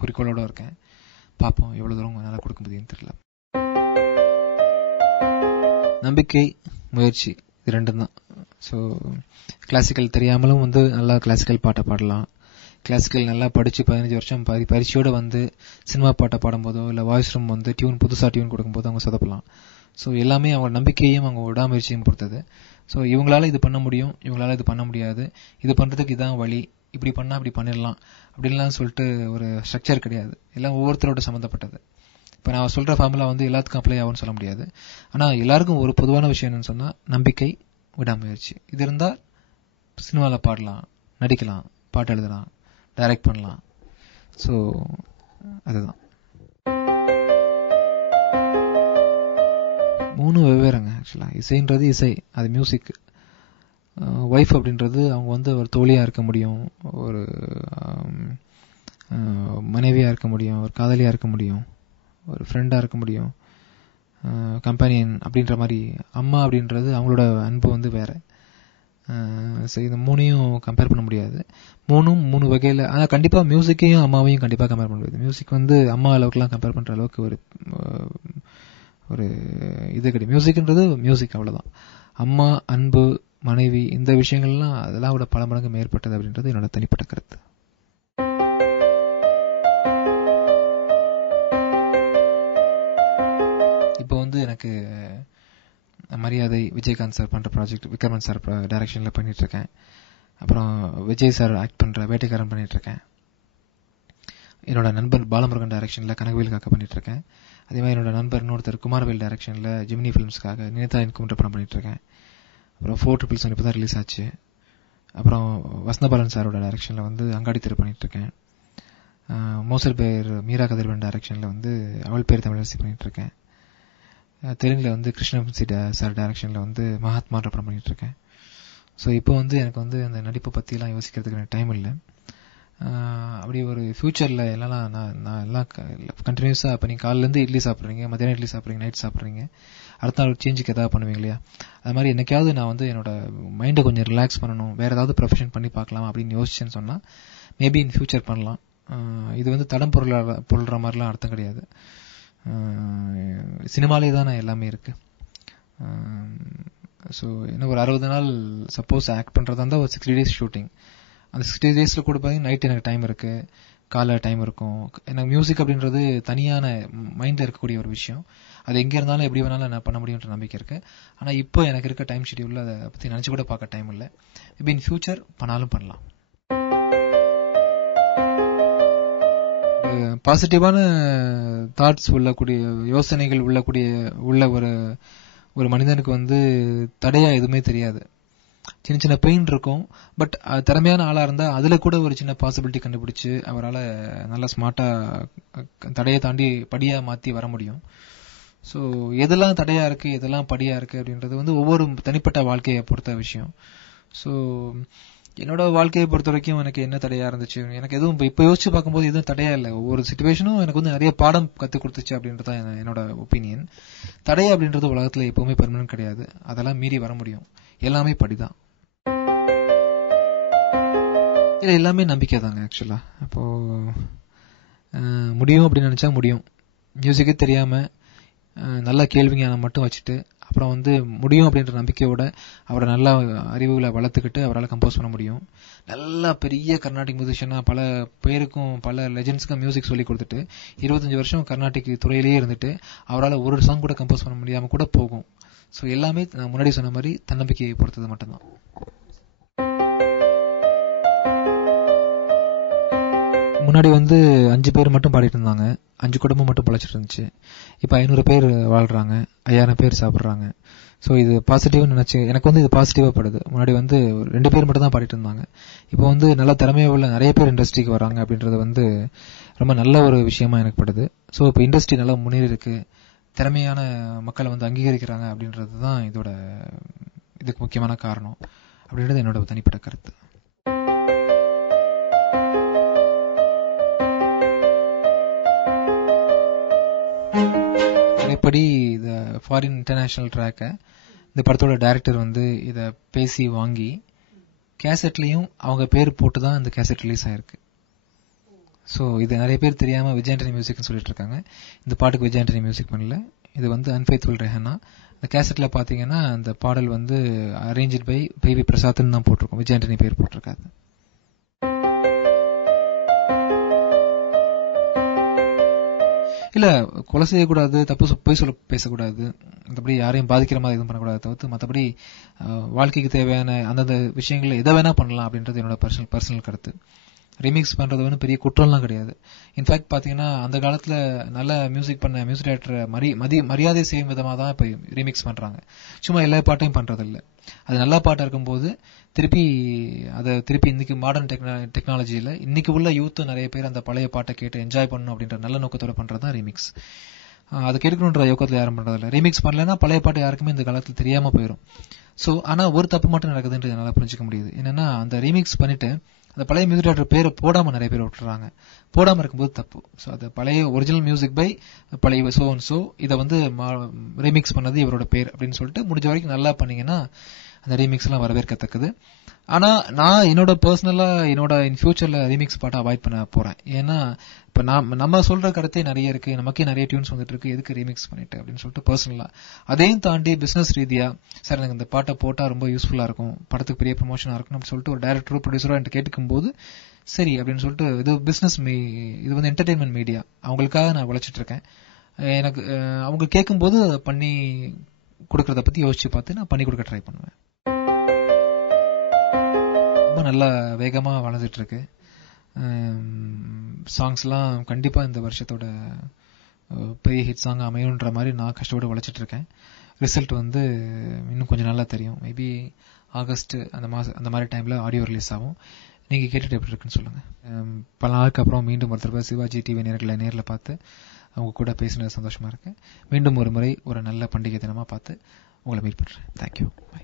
குறிக்கோளோட இருக்கேன். பார்ப்போம் எவ்வளவு தூரம் நல்லா கொடுக்க முடியும்னு தெரியல. நம்பிக்கை, முயற்சி, இது ரெண்டும் தான். ஸோ கிளாசிக்கல் தெரியாமலும் வந்து நல்லா கிளாசிக்கல் பாட்டை பாடலாம். கிளாசிக்கல் நல்லா படிச்சு 15 வருஷம் பரிச்சையோட வந்து சினிமா பாட்டை பாடும்போதோ இல்ல வாய்ஸ் ரூம் வந்து புதுசா டியூன் கொடுக்கும்போது அவங்க சொதப்பலாம். ஸோ எல்லாமே அவங்க நம்பிக்கையும் அவங்க விடாமுயற்சியும் பொறுத்தது. ஸோ இவங்களால இது பண்ண முடியும், இவங்களால இது பண்ண முடியாது, இது பண்றதுக்கு இதான் வழி, இப்படி பண்ணா இப்படி பண்ணிடலாம் அப்படின்லாம் சொல்லிட்டு ஒரு ஸ்ட்ரக்சர் கிடையாது. எல்லாம் ஒவ்வொருத்தரோட சம்பந்தப்பட்டது. இப்ப நான் சொல்ற ஃபார்முலா வந்து எல்லாத்துக்கும் அப்ளை ஆகும்னு சொல்ல முடியாது. ஆனா எல்லாருக்கும் ஒரு பொதுவான விஷயம் என்னன்னு சொன்னா நம்பிக்கை, விடாமுயற்சி. இது இருந்தா சினிமாவில் பாடலாம், நடிக்கலாம், பாட்டு எழுதலாம், டைரக்ட் பண்ணலாம். ஸோ அதுதான் 3 வெவ்வேறுங்க. ஆக்சுவலா இசைன்றது இசை, அது மியூசிக். ஒய்ஃப் அப்படின்றது அவங்க வந்து ஒரு தோழியா இருக்க முடியும், ஒரு மனைவியா இருக்க முடியும், ஒரு காதலியா இருக்க முடியும், ஒரு ஃப்ரெண்டா இருக்க முடியும், கம்பெனியன் அப்படின்ற மாதிரி. அம்மா அப்படின்றது அவங்களோட அன்பு வந்து வேற. இந்த 3ஐயும் கம்பேர் பண்ண முடியாது. 3 வகையில. ஆனா கண்டிப்பா மியூசிக்கையும் அம்மாவையும் கண்டிப்பா கம்பேர் பண்ண முடியாது. மியூசிக் வந்து அம்மா அளவுக்குலாம் கம்பேர் பண்ற அளவுக்கு ஒரு இது கிடையாது. மியூசிக்ன்றது மியூசிக், அவ்வளவுதான். அம்மா, அன்பு, மனைவி, இந்த விஷயங்கள்லாம் அதெல்லாம் விட பல மடங்கு மேற்பட்டது அப்படின்றது என்னோட தனிப்பட்ட கருத்து. இப்போ வந்து எனக்கு மரியாதை விஜயகாந்த் சார் பண்ற ப்ராஜெக்ட் விக்ரமன் சார் டைரக்ஷன்ல பண்ணிட்டு இருக்கேன். அப்புறம் விஜய் சார் ஆக்ட் பண்ற வேட்டைக்காரன் பண்ணிட்டு இருக்கேன். என்னோட நண்பர் பாலமுருகன் டைரக்ஷன்ல கனகவேல் காக்க பண்ணிட்டு இருக்கேன். அதே மாதிரி என்னோட நண்பர் இன்னொருத்தர் குமாரவேல் டைரக்ஷன்ல ஜெமினி பிலிம்ஸ்க்காக நினைத்தா இன்கும்ன்ற படம் பண்ணிட்டு இருக்கேன். அப்புறம் 477 இப்பதான் ரிலீஸ் ஆச்சு. அப்புறம் வசந்தபாலன் சாரோட டைரக்ஷன்ல வந்து அங்காடி தெரு பண்ணிட்டு இருக்கேன். மோசல் பேர் மீரா கதிர்வன் டைரக்ஷன்ல வந்து அவள் பேர் தமிழரசி பண்ணிட்டு இருக்கேன். தெலுங்குல வந்து கிருஷ்ணவம்சி சார் டைரக்ஷன்ல வந்து மகாத்மான்ற படம் பண்ணிட்டு இருக்கேன். ஸோ இப்போ வந்து எனக்கு வந்து அந்த நடிப்பை பத்தி எல்லாம் யோசிக்கிறதுக்கு எனக்கு டைம் இல்லை. அப்படி ஒரு ஃபியூச்சர்ல எல்லாம் நான் எல்லாம் கண்டினியூஸா இப்ப நீங்க காலையில இருந்து இட்லி சாப்பிடுறீங்க, மத்தியானம் இட்லி சாப்பிடுறீங்க, நைட் சாப்பிடுறீங்க, அடுத்த நாள் சேஞ்சுக்கு ஏதாவது பண்ணுவீங்க இல்லையா? அது மாதிரி என்னைக்காவது நான் வந்து என்னோட மைண்டை கொஞ்சம் ரிலாக்ஸ் பண்ணணும், வேற ஏதாவது ப்ரொஃபஷன் பண்ணி பார்க்கலாம் அப்படின்னு யோசிச்சேன்னு சொன்னா மேபி இன் ஃபியூச்சர் பண்ணலாம். இது வந்து தடம் பொருள்ற மாதிரிலாம் அர்த்தம் கிடையாது. சினிமாலே தான் எல்லாமே இருக்கு. ஸோ என்ன ஒரு 60 நாள் சப்போஸ் ஆக்ட் பண்றதா இருந்தா ஒரு 60 days ஷூட்டிங். அந்த 60 daysல கூட பாத்தீங்கன்னா நைட் எனக்கு டைம் இருக்கு, காலைல டைம் இருக்கும். எனக்கு மியூசிக் அப்படின்றது தனியான மைண்ட்ல இருக்கக்கூடிய ஒரு விஷயம். அது எங்க இருந்தாலும் எப்படி வேணாலும் நான் பண்ண முடியும்ன்ற நம்பிக்கை இருக்கு. ஆனா இப்போ எனக்கு இருக்க டைம் ஷெட்யூல்ல அதை பத்தி நினைச்சு கூட பார்க்க டைம் இல்லை. மேபி இன் ஃபியூச்சர் பண்ணாலும் பண்ணலாம். பாசிட்டிவான தாட்ஸ் உள்ளக்கூடிய யோசனைகள் உள்ள ஒரு மனிதனுக்கு வந்து தடையா எதுவுமே தெரியாது. சின்ன சின்ன பெயின் இருக்கும். பட் திறமையான ஆளா இருந்தா அதுல கூட ஒரு சின்ன பாசிபிலிட்டி கண்டுபிடிச்சு அவரால் நல்லா ஸ்மார்ட்டா தடையை தாண்டி படியா மாத்தி வர முடியும். ஸோ எதெல்லாம் தடையா இருக்கு, எதெல்லாம் படியா இருக்கு அப்படின்றது வந்து ஒவ்வொரு தனிப்பட்ட வாழ்க்கையை பொறுத்த விஷயம். ஸோ என்னோட வாழ்க்கையை பொறுத்த வரைக்கும் எனக்கு என்ன தடையா இருந்துச்சு, எனக்கு எதுவும் இப்ப யோசிச்சு பார்க்கும்போது எதுவும் தடையா இல்லை. ஒவ்வொரு சிச்சுவேஷனும் எனக்கு வந்து நிறைய பாடம் கத்து கொடுத்துச்சு அப்படின்றத என்னோட ஒப்பீனியன். தடை அப்படின்றது உலகத்துல எப்பவுமே பெர்மனன்ட் கிடையாது. அதெல்லாம் மீறி வர முடியும். எல்லாமே படிதான். இல்ல எல்லாமே நம்பிக்கை தாங்க ஆக்சுவலா. அப்போ முடியும் அப்படின்னு நினைச்சா முடியும். மியூசிக்கே தெரியாம நல்ல கேள்வி ஞானம் மட்டும் வச்சுட்டு அப்புறம் வந்து முடியும் அப்படின்ற நம்பிக்கையோட அவரை நல்லா அறிவுகளை வளர்த்துக்கிட்டு அவரால் கம்போஸ் பண்ண முடியும். நல்லா பெரிய கர்நாடிக் மியூசிஷியனா பல பேருக்கும் பல லெஜெண்ட்ஸ்க்கும் மியூசிக் சொல்லி கொடுத்துட்டு 25 வருஷம் கர்நாடிக் துறையிலேயே இருந்துட்டு அவரால் ஒரு சாங் கூட கம்போஸ் பண்ண முடியாம கூட போகும். ஸோ எல்லாமே நான் முன்னாடி சொன்ன மாதிரி தன்னம்பிக்கையை பொறுத்தது மட்டும்தான். முன்னாடி வந்து 5 பேர் மட்டும் பாடிட்டு இருந்தாங்க, 5 குடும்பம் மட்டும் பழச்சிட்டு இருந்துச்சு. இப்ப 500 பேர் வாழ்றாங்க, 5000 பேர் சாப்பிடுறாங்க. ஸோ இது பாசிட்டிவ் நினைச்சு எனக்கு வந்து இது பாசிட்டிவா படுது. முன்னாடி வந்து 2 பேர் மட்டும் தான் பாடிட்டு இருந்தாங்க. இப்போ வந்து நல்ல திறமையா உள்ள நிறைய பேர் இண்டஸ்ட்ரிக்கு வராங்க அப்படின்றது வந்து ரொம்ப நல்ல ஒரு விஷயமா எனக்கு படுது. ஸோ இப்போ இண்டஸ்ட்ரி நல்லா முன்னேறி இருக்கு, திறமையான மக்களை வந்து அங்கீகரிக்கிறாங்க அப்படின்றது தான் இதுக்கு முக்கியமான காரணம் அப்படின்றது என்னோட தனிப்பட்ட கருத்து. முறைப்படி இந்த ஃபாரின் இன்டர்நேஷனல் ட்ராக்கை இந்த படத்தோட டைரக்டர் வந்து இதை பேசி வாங்கி கேசட்லயும் அவங்க பேர் போட்டு தான் இந்த கேசட் ரிலீஸ் ஆயிருக்கு. ஸோ இது நிறைய பேர் தெரியாம விஜய் ஆண்டனி மியூசிக்னு சொல்லிட்டு இருக்காங்க. இந்த பாட்டுக்கு விஜய் ஆண்டனி மியூசிக் பண்ணல, இது வந்து அன்ஃபெய்த்ஃபுல் ரெஹானா. இந்த கேசட்ல பாத்தீங்கன்னா அந்த பாடல் வந்து அரேஞ்ச் பை பி பிரசாத்னு தான் போட்டிருக்கோம், விஜய் ஆண்டனி பேர் போட்டிருக்காது. இல்ல கொலை செய்யக்கூடாது, தப்பு போய் சொல்ல பேசக்கூடாது, மற்றபடி யாரையும் பாதிக்கிற மாதிரி எதுவும் பண்ணக்கூடாது தவிர்த்து மற்றபடி வாழ்க்கைக்கு தேவையான அந்தந்த விஷயங்கள்ல எதை வேணா பண்ணலாம் அப்படின்றது என்னோட பர்சனல் கருத்து. ரீமிக்ஸ் பண்றது வந்து பெரிய குற்றம்லாம் கிடையாது. இன்ஃபேக்ட் பாத்தீங்கன்னா அந்த காலத்துல நல்ல மியூசிக் பண்ண மியூசிக் டைரக்டரை மரியாதை செய்யும் விதமா தான் இப்ப ரீமிக்ஸ் பண்றாங்க. சும்மா எல்லா பாட்டையும் பண்றது இல்ல. அது நல்ல பாட்டா இருக்கும்போது திருப்பி இன்னைக்கு மாடர்ன் டெக்னாலஜியில இன்னைக்கு உள்ள யூத் நிறைய பேர் அந்த பழைய பாட்டை கேட்டு என்ஜாய் பண்ணணும் அப்படின்ற நல்ல நோக்கத்தோட பண்றதுதான் ரீமிக்ஸ். அது கெடுக்கணுன்ற யோகத்துல யாரும் பண்றதில்ல. ரீமிக்ஸ் பண்ணலன்னா பழைய பாட்டு யாருக்குமே இந்த காலத்துல தெரியாம போயிடும். சோ ஆனா ஒரு தப்பு மட்டும் நடக்குதுன்றது என்னால புரிஞ்சுக்க முடியுது. என்னன்னா அந்த ரீமிக்ஸ் பண்ணிட்டு அந்த பழைய மியூசிக் டைரக்டர் பேரை போடாம நிறைய பேர் விட்டுறாங்க. போடாம இருக்கும்போது தப்பு. சோ அது பழைய ஒரிஜினல் மியூசிக் பை பழைய சோ இதை வந்து ரீமிக்ஸ் பண்ணது இவரோட பேர் அப்படின்னு சொல்லிட்டு முடிஞ்ச வரைக்கும் நல்லா பண்ணீங்கன்னா அந்த ரீமிக்ஸ் எல்லாம் வரவேற்கத்தக்கது. ஆனா நான் என்னோட பர்சனலா இன் ஃபியூச்சர்ல ரீமிக்ஸ் பாட்டை அவாய்ட் பண்ண போறேன். ஏன்னா இப்ப நம்ம சொல்ற கருத்தே நிறைய இருக்கு, நமக்கே நிறைய டியூன்ஸ் வந்துட்டு இருக்கு, எதுக்கு ரீமிக்ஸ் பண்ணிட்டு அப்படின்னு சொல்லிட்டு பர்சனலா. அதையும் தாண்டி பிசினஸ் ரீதியா சார் எனக்கு இந்த பாட்டை போட்டா ரொம்ப யூஸ்ஃபுல்லா இருக்கும், படத்துக்கு பெரிய ப்ரமோஷனா இருக்கும் அப்படின்னு சொல்லிட்டு ஒரு டைரக்டரோ ப்ரொடியூசரோ என்கிட்ட கேட்டுக்கும் போது சரி அப்படின்னு சொல்லிட்டு இது பிசினஸ், இது வந்து என்டர்டெயின்மெண்ட் மீடியா, அவங்களுக்காக நான் உழைச்சிட்டு இருக்கேன். எனக்கு அவங்க கேட்கும் போது பண்ணி கொடுக்கறத பத்தி யோசிச்சு பார்த்து நான் பண்ணி கொடுக்க ட்ரை பண்ணுவேன். ரொம்ப நல்லா வேகமா வளர்ந்துட்டு இருக்கு. சாங்ஸ் எல்லாம் கண்டிப்பா இந்த வருஷத்தோட பெரிய ஹிட் சாங் அமையுன்ற மாதிரி நான் கஷ்டப்பட்டு உழைச்சிட்டு இருக்கேன். ரிசல்ட் வந்து இன்னும் கொஞ்சம் நல்லா தெரியும். மேபி ஆகஸ்ட் அந்த மாதிரி டைம்ல ஆடியோ ரிலீஸ் ஆகும். நீங்க கேட்டுட்டு எப்படி இருக்குன்னு சொல்லுங்க. பல நாளுக்கு அப்புறம் மீண்டும் ஒரு தடவை சிவாஜி டிவி நேர்ல பார்த்து அவங்க கூட பேசினது சந்தோஷமா இருக்கு. மீண்டும் ஒரு முறை ஒரு நல்ல பண்டிகை தினமா பார்த்து உங்களை மீட் பண்றேன். தேங்க்யூ. பை.